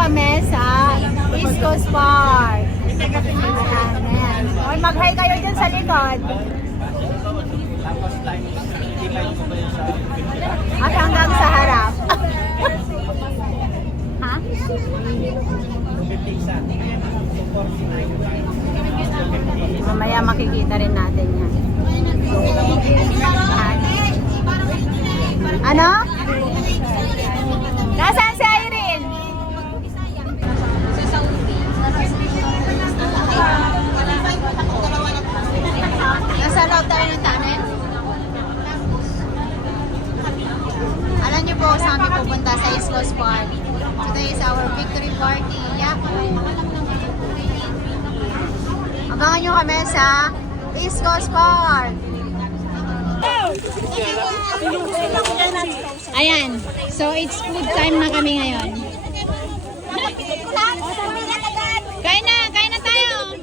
kami sa East Coast Park. Ayan. O, mag-hi kayo dyan sa likod. At hanggang sa harap. Ha? Mamaya makikita rin natin yan. Ano? Nasaan si Irene? Nasa loob tayo ng tunnel. Alam niyo po saan kami pupunta sa East Coast Park. Today is our victory party. Yeah. Abangan nyo kami sa East Coast Park. Ayan. So, it's food time na kami ngayon. Kain na tayo.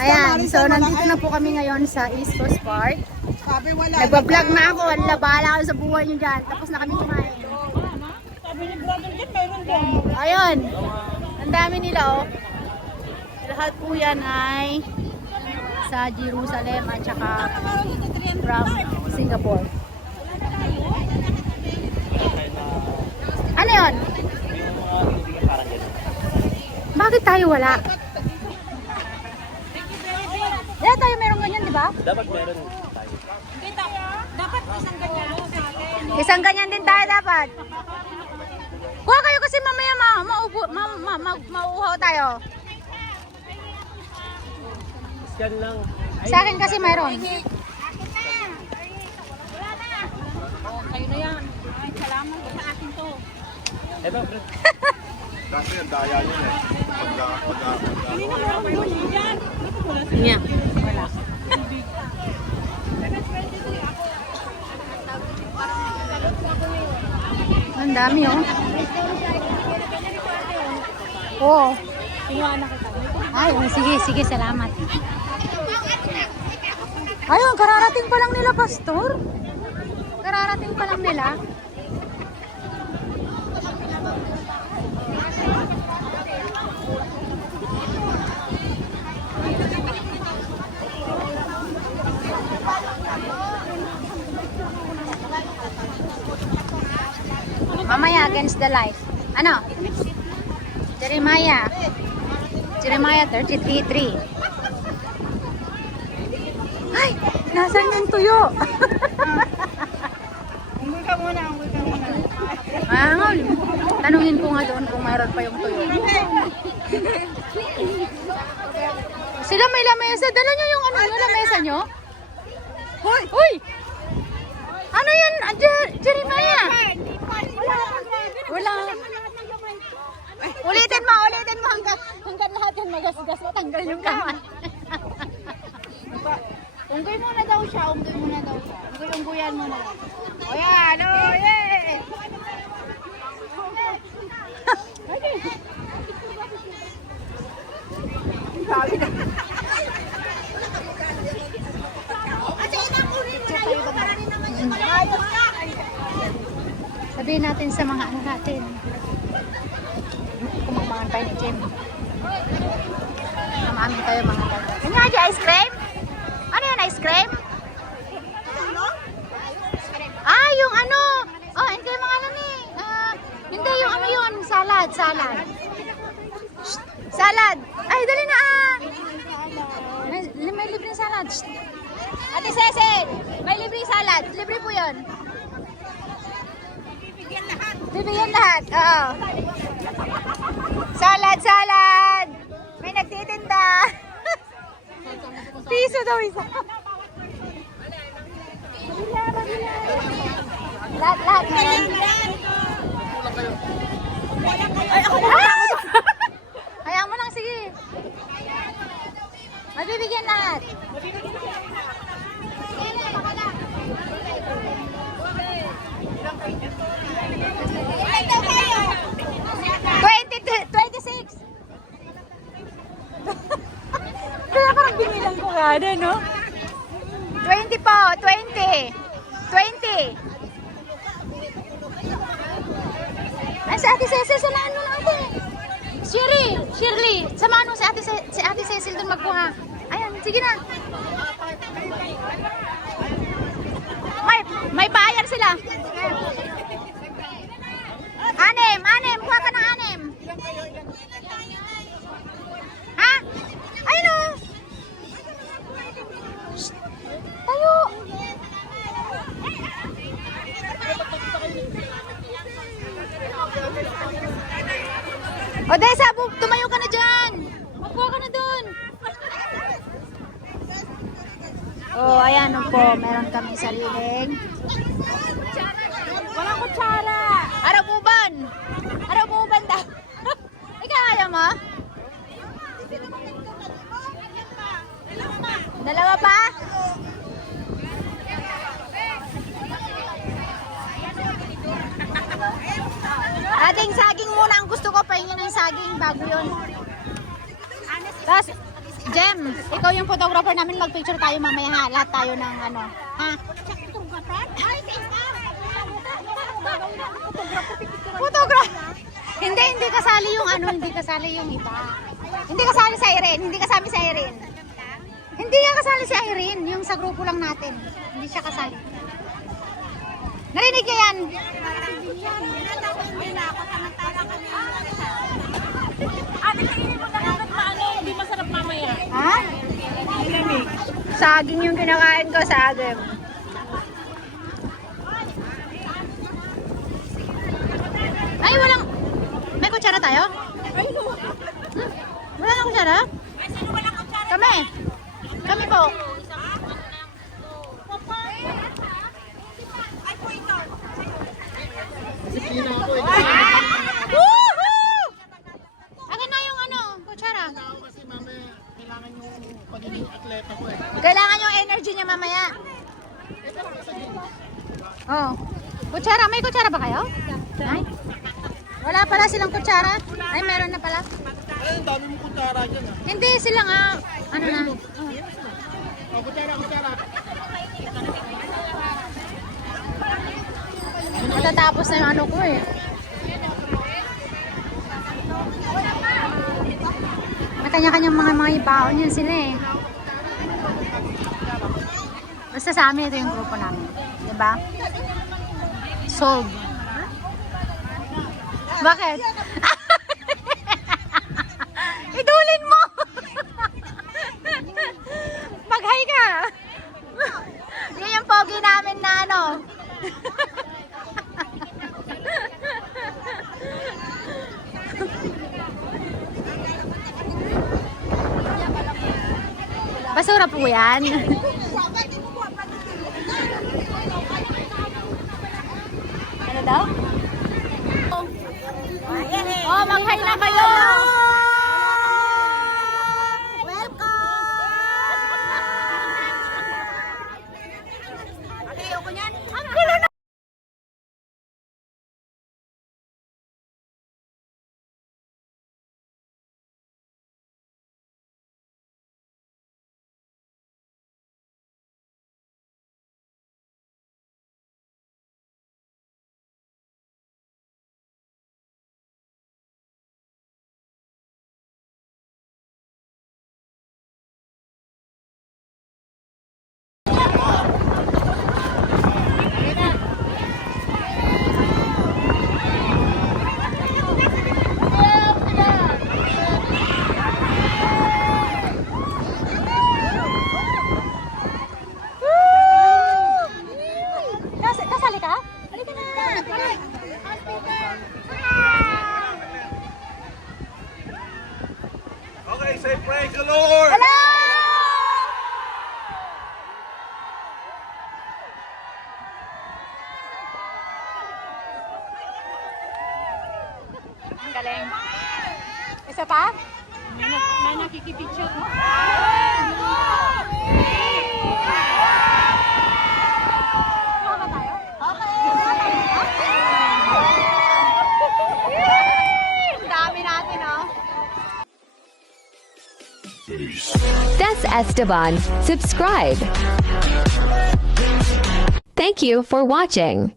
Ayan. So, nandito na po kami ngayon sa East Coast Park. Nagpa-vlog na ako. Wala, bahala kayo sa buhay nyo dyan. Tapos na kami kumain. Ayun. Ang dami nila, oh. Lahat po yan ay sa Jerusalem at saka from Singapore. Ano yun? Bakit tayo wala? Wala tayo merong ganyan, di ba? Dapat meron tayo. Dapat isang ganyan sa atin. Isang ganyan din tayo dapat. Kuha kayo kasi mamaya mauuhaw tayo. Scan lang. Sa akin kasi mayroon. Kayo na yan. Ay, salamat sa akin to. Eto, Fred. Dati ang daya yun eh. Hindi na meron mo yan. Nga. Wala. Ang dami, oh. Oo. Kinuha na kita. Ay, oh, sige, salamat. Ayun, kararating pa lang nila, Pastor. Kararating pa lang nila. Mamaya against the light. Ano? Jeremiah 33:3. Ay, nasan yung tuyo? Unggoy ka muna. Ah, tanungin ko nga doon kung mayroon pa yung tuyo. Sila may lamesa. Dala nyo yung ano nyo, lamesa nyo? Hoy! Hoy! Ano yan, Jeremiah? Wala. Ulitin mo hanggang lahat yan magasgas. Matanggal yung kamay. Unggoy muna daw siya. Unggoy-unggoyan muna. O yan, o yeah! Sabihin natin sa mga ano natin. Kumamangan tayo ni Jim. Namamin tayo mga tayo. Ano nga dyan, ice cream? Ano yun, ice cream? Ah, yung ano. Oh, hindi yung mga ano ni. Hindi, yung ano yun. Salad. Shh, salad. Ay, dali na ah. May libreng salad. Shh. Ate Cecil, may libreng salad. Libre po yun. Bibigyan lahat. Oo. Salad. May nagtitinda. Piso daw isa. Lahat ngayon. Ay, ako na. Hayaan mo lang, sige. Mabibigyan lahat. Kaya parang binilang ko kada, no? 20 po, 20. 20. Cecil, samahan mo na ate. Shirley, samahan mo si ate Cecil dun magkuha. Ayan, sige na. May bayar sila. Anim, kuha ka ng 6. Ha? Ayun o. Shh, tayo. Odessa, tumayo ka na dyan. Magkuha ka na dun. Oh, ayan po. Meron kami sariling. Walang kutsara. Arabuban daw. Ikaw ayaw mo? Dalawa pa? Ating saging muna ang gusto ko. Pahingin ng saging bago yun. Tapos, Jem, ikaw yung photographer namin. Mag-picture tayo mamaya ha. Lahat tayo ng ano. Ha? Photographer? Hindi kasali yung ano. Hindi kasali yung iba. Hindi kasali si Irene. Hindi kasali si Irene. Hindi yan kasali si Irene. Yung sa grupo lang natin. Hindi siya kasali. Narinig niyo yan? Hindi masarap mamaya. Ha? Saging yung kinakain ko, saging. Ay, walang... May kutsara tayo? Wala na kutsara? Kami. Kami po. Woohoo! Akin na yung ano, kutsara. Kailangan yung energy niya mamaya. Oh. Kutsara, may kutsara ba kayo? Ay. Wala pala silang kutsara. Ay, meron na pala. Ay, ang dami mo kutsara dyan ah. Hindi sila nga. Ano na? Oh, kutsara. Matatapos na yung ano ko eh. May kanya-kanyang mga ibaon yun sila eh. Basta sa amin, ito yung grupo namin. Diba? Solve. Bakit? Idulin mo! Mag-hi ka! Yan yung pogi namin na ano. Basura po yan. Ano daw? Oh, mag-hi na kayo! Okay, say praise the Lord. Hello! Ang galing. Isa pa? May nakikipicture mo? Mama tayo? Ang dami natin, oh. That's Esteban. Subscribe. Thank you for watching.